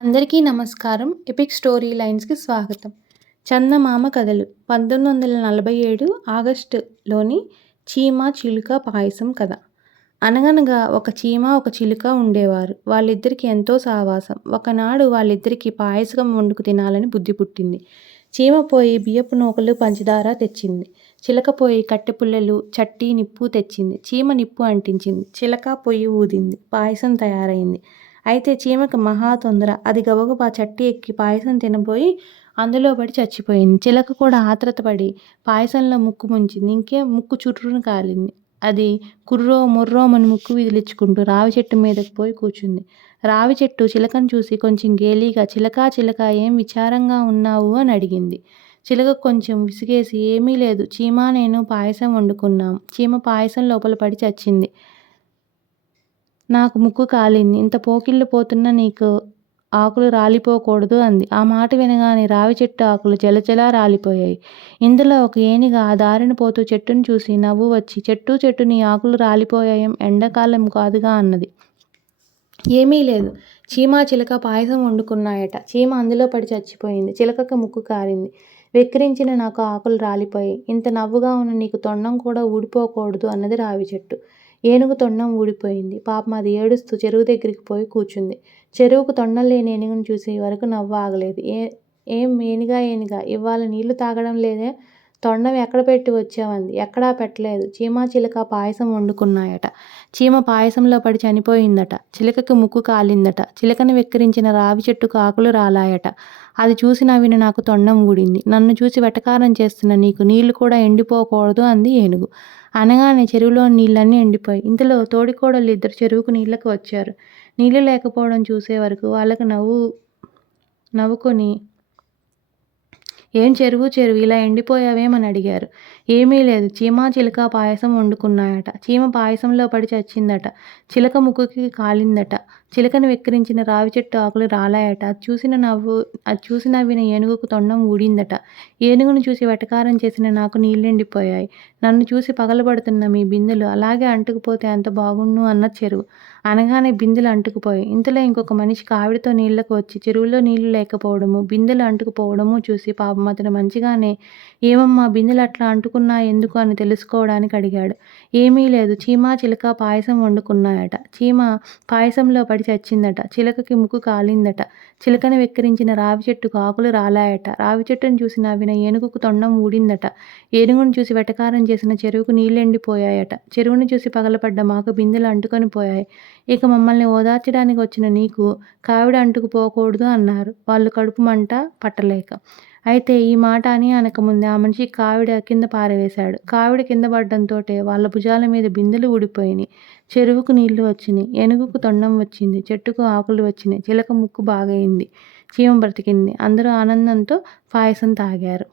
అందరికీ నమస్కారం. Epic story లైన్స్‌కి స్వాగతం. చందమామ కథలు 1947 ఆగస్టులోని చీమ చిలుక పాయసం కథ. అనగనగా ఒక చీమ ఒక చిలుక ఉండేవారు. వాళ్ళిద్దరికీ ఎంతో సావాసం. ఒకనాడు వాళ్ళిద్దరికీ పాయసం వండుకు తినాలని బుద్ధి పుట్టింది. చీమ పోయి బియ్యపు నూకలు పంచదార తెచ్చింది. చిలక పోయి కట్టెపుల్లలు చట్టి నిప్పు తెచ్చింది. చీమ నిప్పు అంటించింది. చిలక పొయ్యి ఊదింది. పాయసం తయారైంది. అయితే చీమకి మహా తొందర. అది గబగబా చట్టి ఎక్కి పాయసం తినబోయి అందులో పడి చచ్చిపోయింది. చిలక కూడా ఆత్రతపడి పాయసంలో ముక్కు ముంచింది. ఇంకేం ముక్కు చుర్రున కాలింది. అది కుర్రో ముర్రోమని ముక్కు విదిలించుకుంటూ రావి చెట్టు మీదకు పోయి కూర్చుంది. రావి చెట్టు చిలకను చూసి కొంచెం గేలిగా చిలకా చిలక ఏం విచారంగా ఉన్నావు అని అడిగింది. చిలక కొంచెం విసిగేసి ఏమీ లేదు చీమా నేను పాయసం వండుకున్నాం. చీమ పాయసం లోపల పడి చచ్చింది. నాకు ముక్కు కాలింది. ఇంత పోకిళ్ళు పోతున్నా నీకు ఆకులు రాలిపోకూడదు అంది. ఆ మాట వినగానే రావి చెట్టు ఆకులు జలజలా రాలిపోయాయి. ఇందులో ఒక ఏనుగ ఆ దారిన పోతూ చెట్టును చూసి నవ్వు వచ్చి చెట్టు నీ ఆకులు రాలిపోయాయం ఎండాకాలం కాదుగా అన్నది. ఏమీ లేదు. చీమా చిలక పాయసం వండుకున్నాయట. చీమ అందులో పడి చచ్చిపోయింది. చిలకకు ముక్కు కారింది. వెక్కిరించిన నాకు ఆకులు రాలిపోయాయి. ఇంత నవ్వుగా ఉన్న నీకు తొండం కూడా ఊడిపోకూడదు అన్నది రావి చెట్టు. ఏనుగు తొండం ఊడిపోయింది. పాపం అది ఏడుస్తూ చెరువు దగ్గరికి పోయి కూర్చుంది. చెరువుకు తొండం లేని ఏనుగును చూసి వరకు నవ్వు ఆగలేదు. ఏం ఏనుగా ఇవాళ నీళ్లు తాగడం లేదే? తొండం ఎక్కడ పెట్టి వచ్చావంది. ఎక్కడా పెట్టలేదు. చీమా చిలక పాయసం వండుకున్నాయట. చీమ పాయసంలో పడి చనిపోయిందట. చిలకకి ముక్కు కాలిందట. చిలకని వెక్కిరించిన రావి చెట్టుకు ఆకులు రాలాయట. అది చూసి నవ్విన నాకు తొండం ఊడింది. నన్ను చూసి వెటకారం చేస్తున్న నీకు నీళ్లు కూడా ఎండిపోకూడదు అంది ఏనుగు. అనగానే చెరువులోని నీళ్ళన్నీ ఎండిపోయాయి. ఇంతలో తోడికోడళ్ళు ఇద్దరు చెరువుకు నీళ్ళకి వచ్చారు. నీళ్లు లేకపోవడం చూసే వరకు వాళ్ళకు నవ్వుకొని ఏం చెరువు ఇలా ఎండిపోయావేమని అడిగారు. ఏమీ లేదు. చీమా చిలక పాయసం వండుకున్నాయట. చీమ పాయసంలో పడి చచ్చిందట. చిలక ముక్కుకి కాలిందట. చిలకను వెక్కిరించిన రావి చెట్టు ఆకులు రాలాయట. అది చూసి నవ్విన ఏనుగుకు తొండం ఊడిందట. ఏనుగును చూసి వెటకారం చేసిన నాకు నీళ్ళెండిపోయాయి. నన్ను చూసి పగలబడుతున్న మీ బిందెలు అలాగే అంటుకుపోతే ఎంత బాగుండు అన్నది చెరువు. అనగానే బిందెలు అంటుకుపోయాయి. ఇంతలో ఇంకొక మనిషి కావిడితో నీళ్లకు వచ్చి చెరువులో నీళ్లు లేకపోవడము బిందెలు అంటుకుపోవడము చూసి పాపం అతను మంచిగానే ఏమమ్మా బిందెలు అట్లా అంటుకున్నా ఎందుకు అని తెలుసుకోవడానికి అడిగాడు. ఏమీ లేదు. చీమా చిలక పాయసం వండుకున్నాయట. చీమ పాయసంలో పడి చచ్చిందట. చిలకకి ముక్కు కాలిందట. చిలకని వెక్కిరించిన రావి చెట్టుకు ఆకులు రాలాయట. రావి చెట్టును చూసి నవ్విన ఏనుగుకు తొండం ఊడిందట. ఏనుగును చూసి వెటకారం చేసిన చెరువుకు నీళ్ళెండిపోయాయట. చెరువును చూసి పగలపడ్డ మాకు బిందెలు అంటుకొని పోయాయి. ఇక మమ్మల్ని ఓదార్చడానికి వచ్చిన నీకు కావిడి అంటుకుపోకూడదు అన్నారు వాళ్ళు కడుపు మంట పట్టలేక. అయితే ఈ మాట అని అనకముందే ఆ మనిషి కావిడ కింద పారవేశాడు. కావిడ కింద పడ్డంతోటే వాళ్ళ భుజాల మీద బిందెలు ఊడిపోయినాయి. చెరువుకు నీళ్లు వచ్చినాయి. ఏనుగుకు తొండం వచ్చింది. చెట్టుకు ఆకులు వచ్చినాయి. చిలక ముక్కు బాగయింది. చీమ బ్రతికింది. అందరూ ఆనందంతో పాయసం తాగారు.